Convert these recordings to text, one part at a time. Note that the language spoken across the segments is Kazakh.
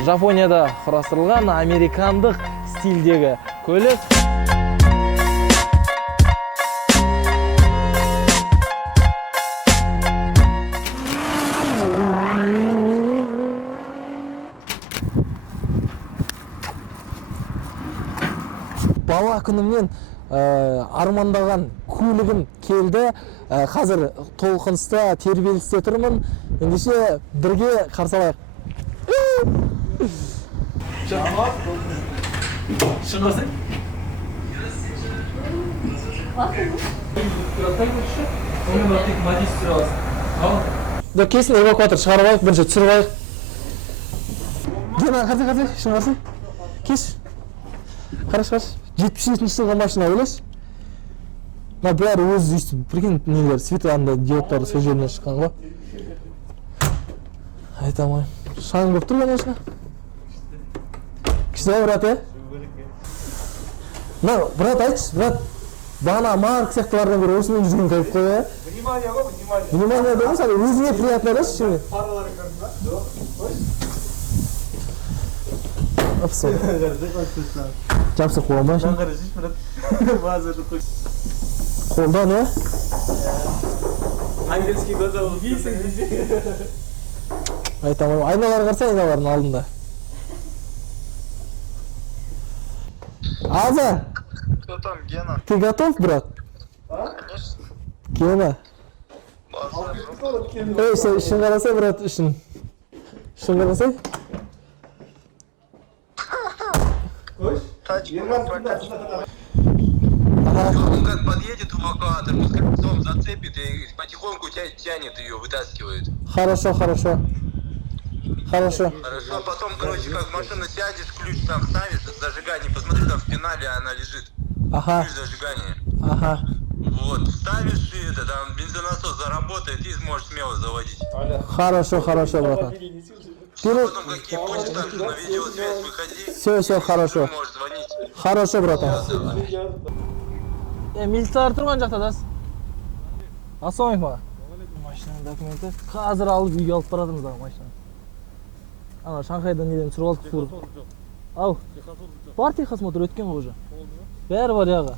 Жапонияда құрастырылған американдық стильдегі көлік. Бала күнімнен армандаған көлігім келді. Қазір толқыныста, тербелісте тұрмын. Ендеше бірге қарсы алайық. Шыңғырсың? Kesin эвакуатор шығарып алайық, бірінші түсіріп алайық. Гена, қарсы, шыңғырсың? Кеш. Қараш. 77 жылғы машина ойлаш. Бәрі өзі өйстіп, прикинь, нелер, светі анда диодтары сол жерінен шыққан ғой. Айта алмайым. Шаң көп тұр, конечно. Кіші брат, брат, айтшы, брат. Бағана Марк сияқтылардан бір осымен жүрген кайып қой, Внимание ғой, внимание. Внимание да болса, өзіңе приятно да шыны. Паралары көрдің ба? Апсол. Жапсық қоған ба? Жаңғары жеш, брат. Базарды қой. Қолдан, Ангельский глаза болып кейсің. Айтамайым, айналар қарса айналардың алдында. Аза! Кто там, Гена? Ты готов, брат? Конечно. Гена. Эй, шын қарасай, брат, үшін. Шын қарасай? Тачку прокатит. Он как подъедет эвакуатор, с кольцом зацепит и потихоньку тянет ее, вытаскивает. Хорошо. Хорошо, потом, короче, как в машину сядешь, ключ там ставишь, зажигание, посмотри, там в пенале она лежит. Ага. Ключ зажигания. Ага. Вот, ставишь и это, там бензонасос заработает и сможешь смело заводить. Хорошо, братан. Потом какие почты там на видеосвязь выходи. Все, хорошо. Можешь звонить. Хорошо, братан. Милициялар тұрған жақта дас. Ассалаумалейкум аға. Машинаның документі. Қазір алып үйге алып баратырмыз аға машинаны. Ана Шанхайдан неден түсіріп алдық тур. Ау. Бар техосмотр өткен ғой уже. Бәрі бар яға.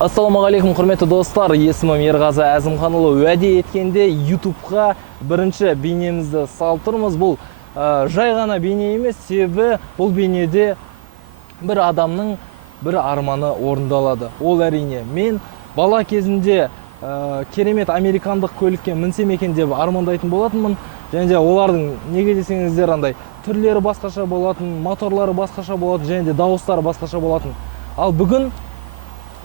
Ассалаумағалейкум, құрметті достар. Есімім Ерғазы Әзімханұлы. Уәде еткенде YouTube-ға бірінші бейнемізді салып тұрмыз. Бұл жай ғана бейне емес, себебі бұл бейнеде бір адамның бір арманы орындалады. Ол әрине мен бала кезінде керемет американдық көлікке мінсем екен деп армандайтын болатынмын. Және де олардың неге десеңіздер андай түрлері басқаша болатын, моторлары басқаша болатын, және де дауыстары басқаша болатын. Ал бүгін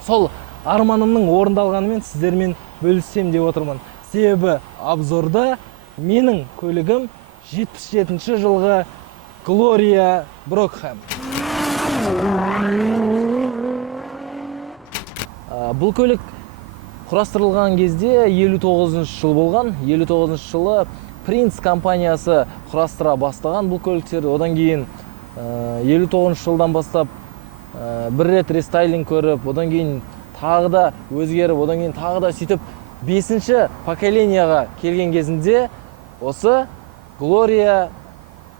сол арманымның орындалғанымен сіздермен бөліссем деп отырмын. Себебі обзорда менің көлігім 77 жылғы Gloria Brockham. Бұл көлік құрастырылған кезде 59 жыл болған. 59 жылы Prince компаниясы құрастыра бастаған бұл көліктерді. Одан кейін 59 жылдан бастап бір рет рестайлинг көріп, одан кейін тағы да өзгеріп, одан кейін тағы да сөйтіп 5-ші поколенияға келген кезінде осы Gloria,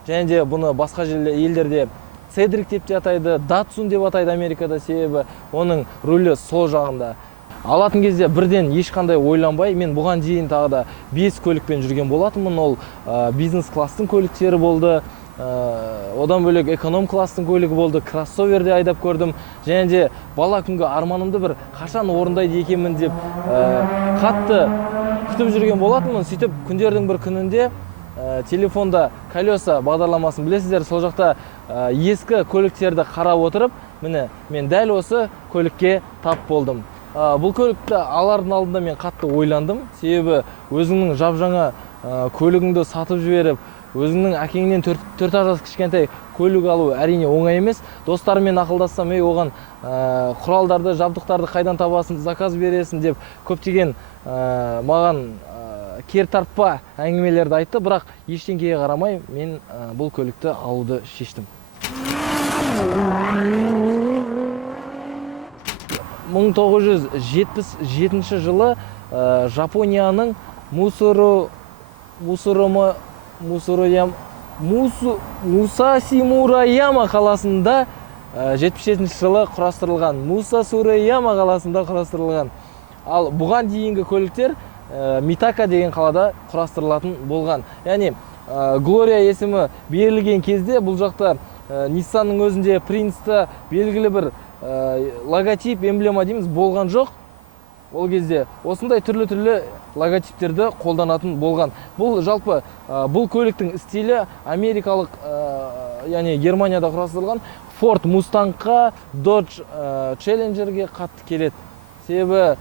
және де бұны басқа елдерде Cedric деп те атайды, Datsun деп атайды Америкада, себебі оның рулі сол жағында. Алатын кезде бірден ешқандай ойланбай, мен бұған дейін тағы да 5 көлікпен жүрген болатынмын. Ол бизнес класстың көліктері болды. Одан бөлек эконом класстың көлігі болды, кроссоверде айдап көрдім. Және де бала күнгі арманымды бір қашан орындайды екенмін деп қатты күтіп жүрген болатынмын. Сөйтіп күндердің бір күнінде телефонда колеса бағдарламасын білесіздер, сол жақта ескі көліктерді қарап отырып, міне мен дәл осы көлікке тап болдым. Бұл көлікті алардың алдында мен қатты ойландым, себебі өзіңнің жап-жаңа көлігіңді сатып жіберіп, өзіңнің әкеңнен 4 жас кішкентай көлік алу әрине оңай емес. Достарыммен ақылдассам, оған құралдарды, жабдықтарды қайдан табасың, заказ бересің деп көптеген маған кер тартпа әңгімелерді айтты, бірақ ештеңкеге қарамай мен бұл көлікті алуды шештім. 1977 жылы Жапонияның Мусасимураяма қаласында 77 жылы құрастырылған. Мусасураяма қаласында құрастырылған. Ал бұған дейінгі көліктер Митака деген қалада құрастырылатын болған. Яғни Глория есімі берілген кезде бұл жақта Ниссанның өзінде Принцта белгілі бір логотип, эмблема дейміз болған жоқ. Ол кезде осындай түрлі логотиптерді қолданатын болған. Бұл жалпы бұл көліктің стилі америкалық, яғни Германияда құрастырылған Ford Mustangқа, Dodge Challengerге қатты келеді. Себебі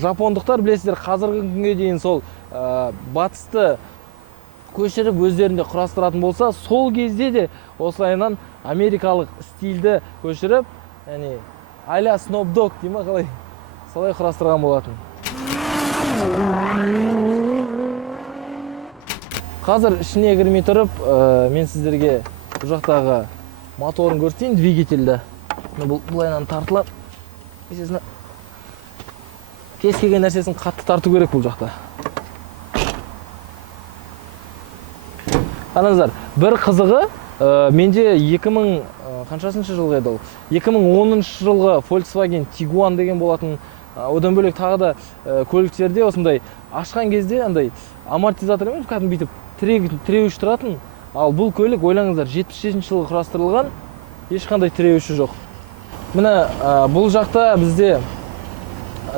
жапондықтар білесіздер қазіргі күнге дейін сол батысты көшіріп өздерінде құрастыратын болса, сол кезде де осылайынан америкалық стильді көшіріп, яғни аля Snoop Dogg дейме қалай, солай құрастырған болатын. Қазір ішіне кірмей тұрып, мен сіздерге бұл жақтағы моторын көрсетейін, двигательді. Бұлайынан тартылап, есесіне кез келген нәрсесін қатты тарту керек бұл жақта. Қараңыздар, бір қызығы, менде 2000 қаншасыншы жылғы еді ол? 2010 жылғы Volkswagen Tiguan деген болатын. Одан бөлек тағы да көліктерде осындай ашқан кезде андай амортизатор емес, кәдімгі бүйтіп тіреуіш тұратын. Ал бұл көлік, ойлаңыздар, 77 жылғы құрастырылған, ешқандай тіреуіші жоқ. Міне бұл жақта бізде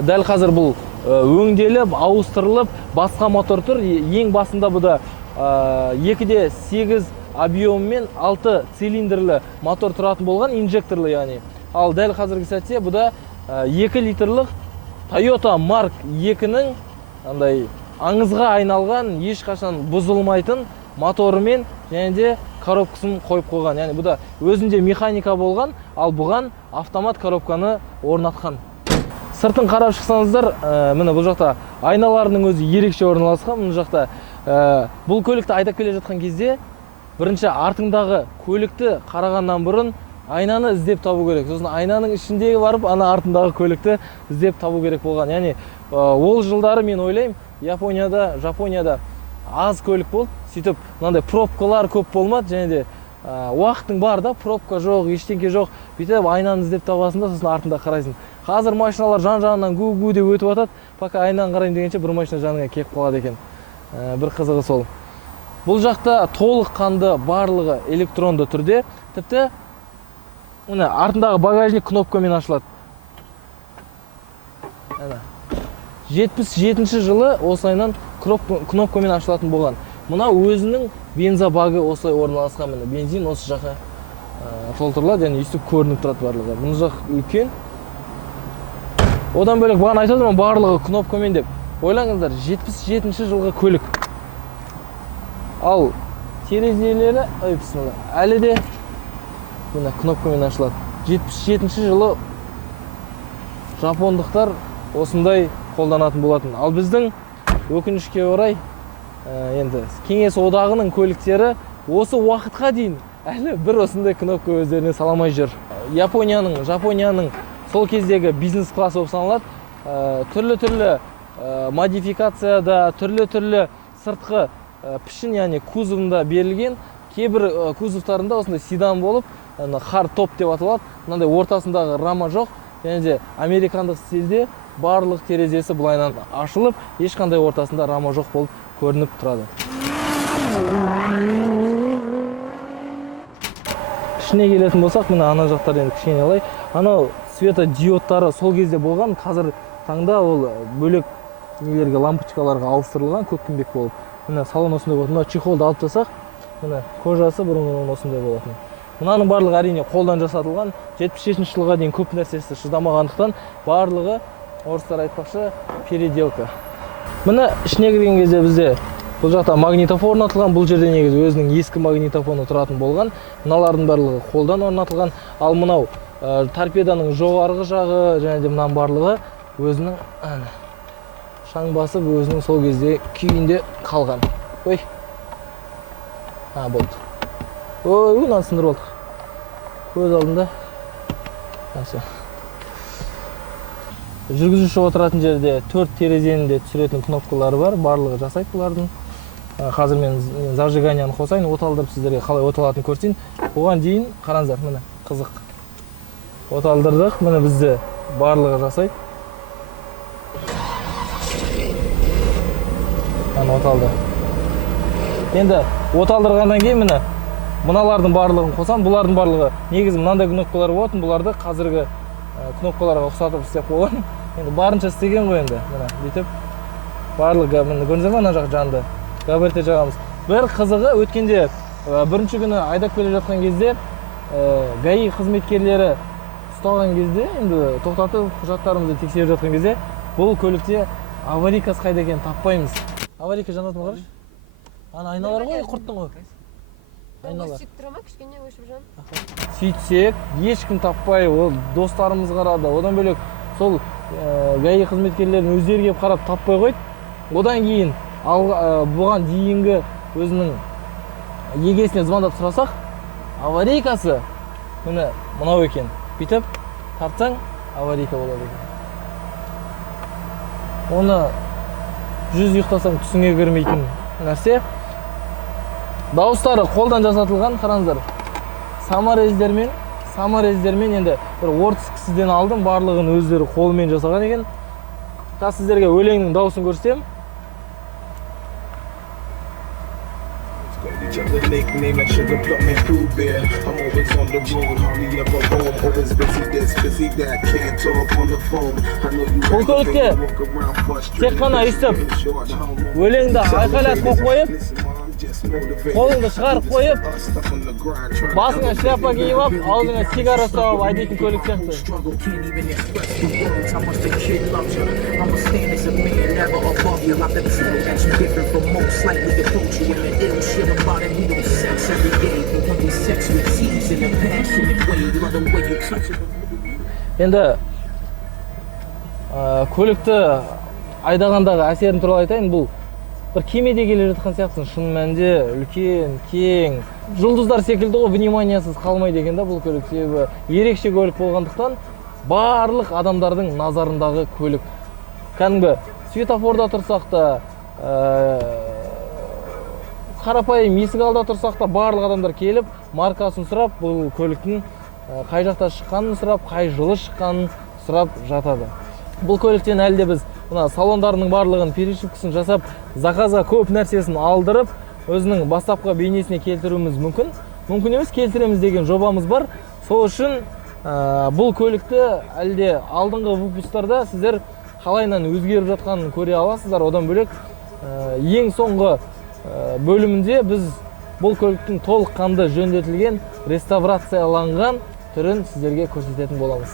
дәл қазір бұл өңделіп, ауыстырылып, басқа мотор тұр. Ең басында бұда 2.8 объеммен 6 цилиндрлі мотор тұратын болған, инжекторлы яғни. Ал дәл қазіргі сәтте бұда 2 литрлік Toyota Mark 2-нің аңызға айналған, ешқашан бұзылмайтын моторымен және де коробкасын қойып қойған. Яғни бұда өзінде механика болған, ал бұған автомат коробканы орнатқан. Сыртын қарап шықсаңыздар, міне бұл жақта айналарының өзі ерекше орналасқан. Бұл жақта бұл көлікті айдап келе жатқан кезде бірінші артыңдағы көлікті қарағаннан бұрын айнаны іздеп табу керек. Сосын айнаның ішіндегі барып, ана артындағы көлікті іздеп табу керек болған. Яғни ол жылдары мен ойлаймын, Жапонияда аз көлік болды. Сөйтіп, мынандай пробкалар көп болмады, және де уақытың бар да, пробка жоқ, ештеңке жоқ. Бүйтіп айнаны іздеп табасың да, сосын артында қарайсың. Қазір машиналар жан-жағынан гу-гу деп өтіп жатады. Пока айнаны қарайын дегенше бір машина жаныңа келіп қалады екен. Бір қызығы сол. Бұл жақта толыққанды барлығы электронды түрде, тіпті артындағы багажник кнопкамен ашылады. 77 жылы осылайынан кнопкамен ашылатын болған. Мұна өзінің бензобагы осылай орналасқан. Міне бензин осы жаққа толтырылады, яғни үсті көрініп тұрады барлығы. Бұл жақ үлкен. Одан бөлек бұған айтып отырмын, барлығы кнопкамен деп. Ойлаңыздар, 77 жылғы көлік. Ал терезелері, әлі де міне кнопкамен ашылады. 77 жылы жапондықтар осындай қолданатын болатын. Ал біздің өкінішке орай, енді Кеңес одағының көліктері осы уақытқа дейін әлі бір осындай кнопка өздеріне саламай жүр. Жапонияның сол кездегі бизнес класс болып саналады. Түрлі модификацияда, түрлі сыртқы пішін, яғни кузовында берілген. Кейбір кузовтарында осындай седан болып, hard top деп аталады. Мынандай ортасындағы рама жоқ. Және де американдық стильде барлық терезесі бұлайынан ашылып, ешқандай ортасында рама жоқ болып көрініп тұрады. Ішіне келетін болсақ, міне ана жақтар енді кішкене алай. Анау светодиодтары сол кезде болған, қазір таңда ол бөлек нелерге, лампочкаларға ауыстырылған, көкпеңбек болып. Міне салон осындай болатын. Мына чехолды алып тастасақ, міне кожасы бұрыннан осындай болатын. Мынаның барлығы әрине қолдан жасатылған. 77 жылға дейін көп нәрсесі шыдамағандықтан барлығы, орыстар айтпақшы, переделка. Міне ішіне кірген кезде бізде бұл жақта магнитофон орнатылған. Бұл жерде негізі өзінің ескі магнитофоны тұратын болған. Мыналардың барлығы қолдан орнатылған. Ал мынау торпеданың жоғарғы жағы және де мынаның барлығы өзінің шаң басып, өзінің сол кезде күйінде қалған. Ой. Болды. Ой, ұнан сындырып алдық. Көз алдында. жүргізуші отыратын жерде 4 терезені де түсіретін кнопкалары бар, барлығы жасайды бұлардың. Қазір мен зажиганияны қосайын, оталдырып сіздерге қалай оталатынын көрсетейін. Оған дейін қараңыздар, міне қызық. Оталдырдық, міне бізде барлығы жасайды. Оталды. Енді оталдырғаннан кейін міне мыналардың барлығын қосам, бұлардың барлығы негізі мынандай кнопкалар болатын, бұларды қазіргі кнопкаларға ұқсатып істеп қойған. Енді барынша істеген ғой енді, міне бүйтіп барлығы міне көрдіңіздер ме, ана жақ жанды габаритте жағамыз. Бір қызығы өткенде бірінші күні айдап келе жатқан кезде ГАИ қызметкерлері ұсталған кезде, енді тоқтатып құжаттарымызды тексеріп жатқан кезде бұл көлікте аварийкасы қайда екенін таппаймыз. Аварийка жанатын қараш. Ана айналар ғой, құрттың ғой. Айналар. Сөйтсек, ешкім таппай, ол достарымыз қарады. Одан бөлек сол ГАИ қызметкерлерін өздері келіп қарап таппай қойды. Одан кейін бұған дейінгі өзінің егесіне звондап сұрасақ, аварийкасы міне мынау екен. Бүйтіп тартсаң, аварийка болады екен. Оны 100 ұйықтасаң түсіңе кірмейтін нәрсе. Дауыстары қолдан жасатылған, қараңыздар. Саморездермен енді бір 30 кісіден алдым, барлығын өздері қолымен жасаған екен. Қазір сіздерге өлеңнің дауысын көрсетем. Бұл көлікте тек қана өйстіп өлеңді айқайлатып қойып, қолыңды шығарып қойып, басыңа шляпа киіп алып, аузыңа сигара ұстап айдайтын көлік сияқты. Енді көлікті айдағандағы әсерім туралы айтайын, бұл бір кемеде келе жатқан сияқтысың, шын мәнінде үлкен, кең. Жұлдыздар секілді ғой, вниманиясыз қалмайды екен да бұл көлік, себебі ерекше көлік болғандықтан барлық адамдардың назарындағы көлік. Кәдімгі светофорда тұрсақ та, қарапайым есік алда тұрсақ та барлық адамдар келіп, маркасын сұрап, бұл көліктің қай жақта шыққанын сұрап, қай жылы шыққанын сұрап жатады. Бұл көліктен әлде біз салондарының барлығын перешивкасын жасап, заказға көп нәрсесін алдырып, өзінің бастапқы бейнесіне келтіруіміз мүмкін. Мүмкін емес, келтіреміз деген жобамыз бар. Сол үшін бұл көлікті әлде алдыңғы выпустарда сіздер қалайынан өзгеріп жатқанын көре аласыздар. Одан бөлек ең соңғы бөлімінде біз бұл көліктің толыққанды жөндетілген, реставрацияланған түрін сіздерге көрсететін боламыз.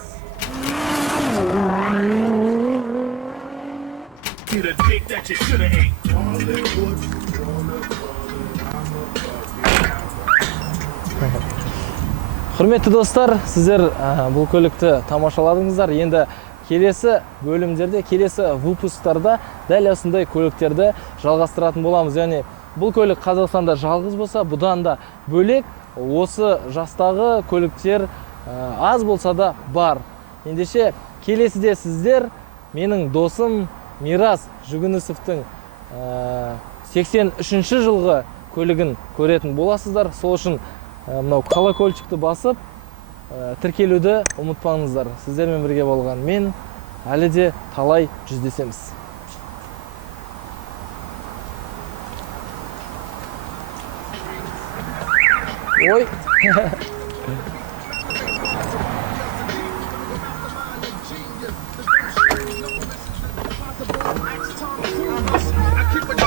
Құрметті достар, сіздер бұл көлікті тамашаладыңыздар. Енді келесі бөлімдерде, келесі выпусктарда дәл осындай көліктерді жалғастыратын боламыз. Яғни бұл көлік Қазақстанда жалғыз болса, бұдан да бөлек осы жастағы көліктер аз болса да бар. Ендеше келесіде сіздер менің досым Мирас Жүгінісовтың 83-ші жылғы көлігін көретін боласыздар. Сол үшін мынау колокольчикті басып тіркелуді ұмытпаңыздар. Сіздермен бірге болған мен әлі де талай жүздесеміз. Ой. I keep a